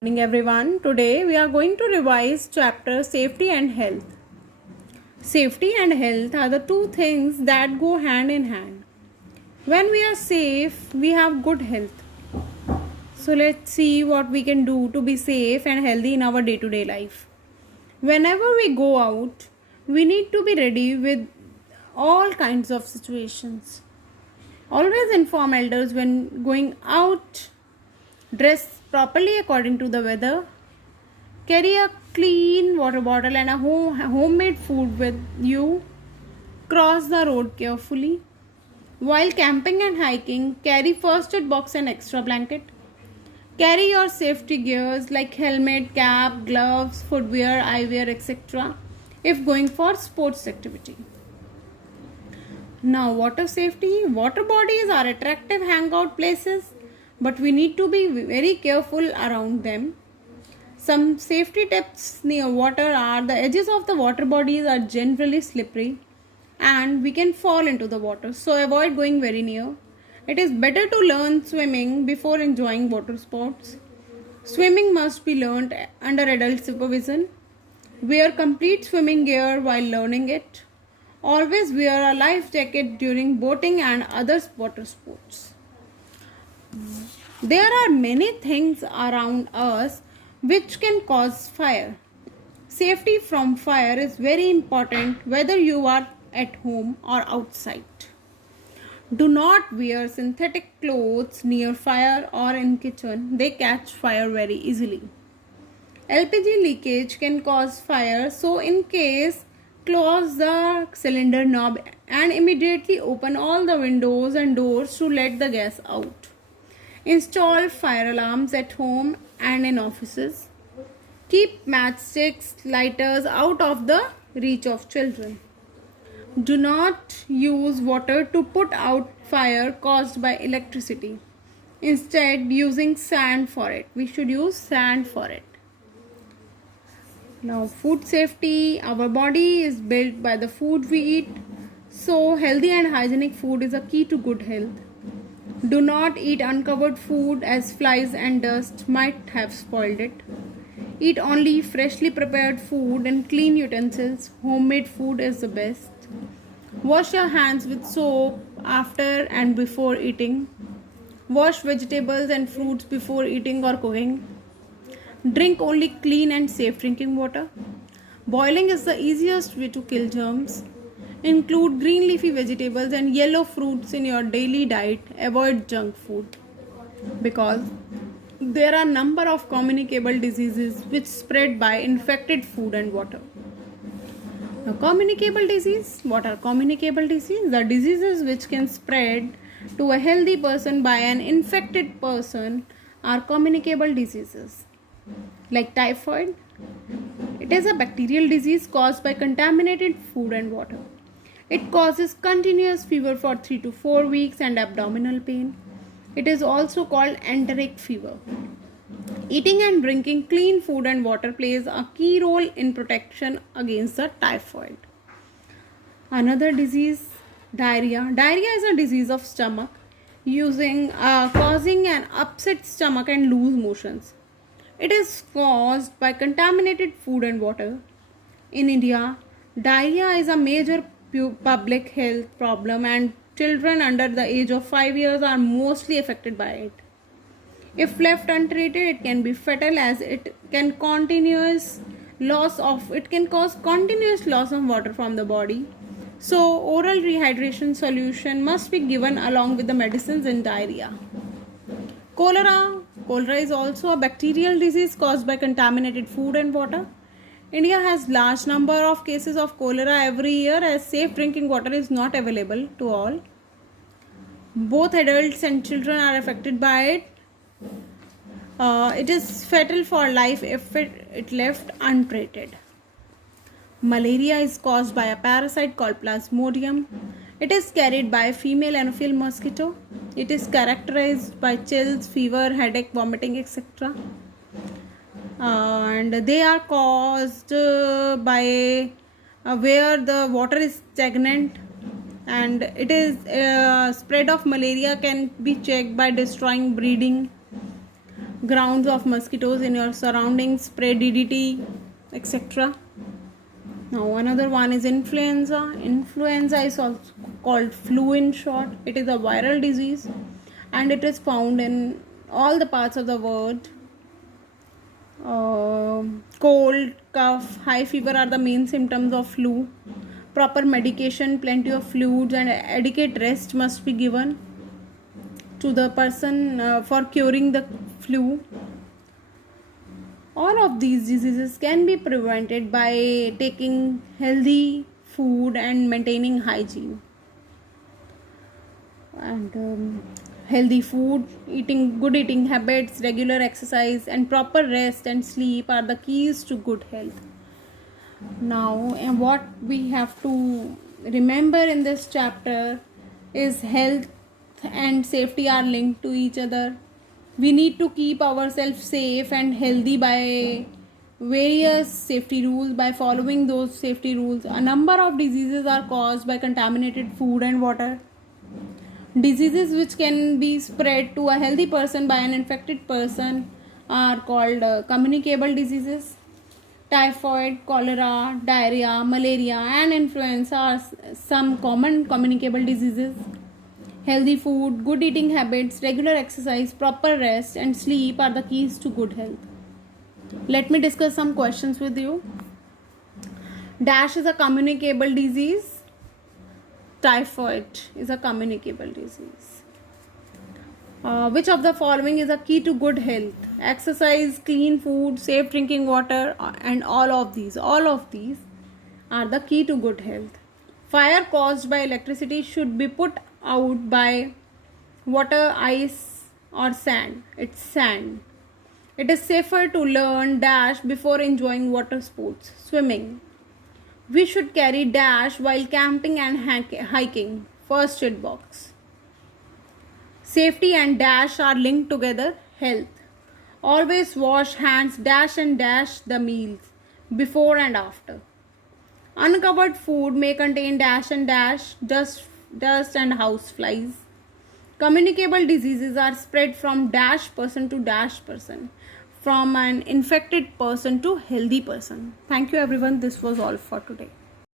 Morning everyone. Today we are going to revise chapter Safety and Health. Safety and health are the two things that go hand in hand. When we are safe, we have good health. So let's see what we can do to be safe and healthy in our day-to-day life. Whenever we go out, we need to be ready with all kinds of situations. Always inform elders when going out. Dress properly according to the weather. Carry a clean water bottle and a homemade food with you. Cross the road carefully. While camping and hiking, carry first aid box and extra blanket. Carry your safety gears like helmet, cap, gloves, footwear, eyewear, etc. if going for sports activity. Now, water safety. Water bodies are attractive hangout places, but we need to be very careful around them. Some safety tips near water are the edges of the water bodies are generally slippery and we can fall into the water, so avoid going very near. It is better to learn swimming before enjoying water sports. Swimming must be learnt under adult supervision. Wear complete swimming gear while learning it. Always wear a life jacket during boating and other water sports. There are many things around us which can cause fire. Safety from fire is very important whether you are at home or outside. Do not wear synthetic clothes near fire or in kitchen. They catch fire very easily. LPG leakage can cause fire, so in case, close the cylinder knob and immediately open all the windows and doors to let the gas out. Install fire alarms at home and in offices. Keep matchsticks, lighters out of the reach of children. Do not use water to put out fire caused by electricity. Instead, using sand for it. We should use sand for it. Now, food safety. Our body is built by the food we eat. So, healthy and hygienic food is a key to good health. Do not eat uncovered food as flies and dust might have spoiled it. Eat only freshly prepared food and clean utensils. Homemade food is the best. Wash your hands with soap after and before eating. Wash vegetables and fruits before eating or cooking. Drink only clean and safe drinking water. Boiling is the easiest way to kill germs. Include green leafy vegetables and yellow fruits in your daily diet. Avoid junk food because there are a number of communicable diseases which spread by infected food and water. Now, communicable disease. What are communicable disease? The diseases which can spread to a healthy person by an infected person are communicable diseases. Like typhoid. It is a bacterial disease caused by contaminated food and water. It causes continuous fever for 3 to 4 weeks and abdominal pain. It is also called enteric fever. Eating and drinking clean food and water plays a key role in protection against the typhoid. Another disease, diarrhea. Diarrhea is a disease of stomach causing an upset stomach and loose motions. It is caused by contaminated food and water. In India, diarrhea is a major public health problem and children under the age of 5 years are mostly affected by it. If left untreated, it can be fatal as it can cause continuous loss of water from the body. So, oral rehydration solution must be given along with the medicines in diarrhea. Cholera. Cholera is also a bacterial disease caused by contaminated food and water. India has large number of cases of cholera every year as safe drinking water is not available to all. Both adults and children are affected by it. It is fatal for life if it left untreated. Malaria is caused by a parasite called Plasmodium. It is carried by female Anopheles mosquito. It is characterized by chills, fever, headache, vomiting, etc. And they are caused by where the water is stagnant, and it is spread of malaria can be checked by destroying breeding grounds of mosquitoes in your surroundings, spray DDT, etc. Now another one is influenza. Influenza is also called flu in short. It is a viral disease and it is found in all the parts of the world. Cold, cough, high fever are the main symptoms of flu. Proper medication, plenty of fluids and adequate rest must be given to the person for curing the flu. All of these diseases can be prevented by taking healthy food and maintaining hygiene. And healthy food, good eating habits, regular exercise and proper rest and sleep are the keys to good health. Now, and what we have to remember in this chapter is health and safety are linked to each other. We need to keep ourselves safe and healthy by various safety rules. By following those safety rules, a number of diseases are caused by contaminated food and water. Diseases which can be spread to a healthy person by an infected person are called communicable diseases. Typhoid, cholera, diarrhea, malaria and influenza are some common communicable diseases. Healthy food, good eating habits, regular exercise, proper rest and sleep are the keys to good health. Let me discuss some questions with you. Dash is a communicable disease. Typhoid is a communicable disease. Which of the following is a key to good health? Exercise, clean food, safe drinking water and all of these are the key to good health. Fire caused by electricity should be put out by water, ice or sand. It's sand. It is safer to learn dash before enjoying water sports. Swimming. We should carry dash while camping and hiking. First aid box. Safety and dash are linked together. Health. Always wash hands dash and dash the meals before and after. Uncovered food may contain dash and dash, dust and house flies. Communicable diseases are spread from dash person to dash person, from an infected person to healthy person. Thank you everyone. This was all for today.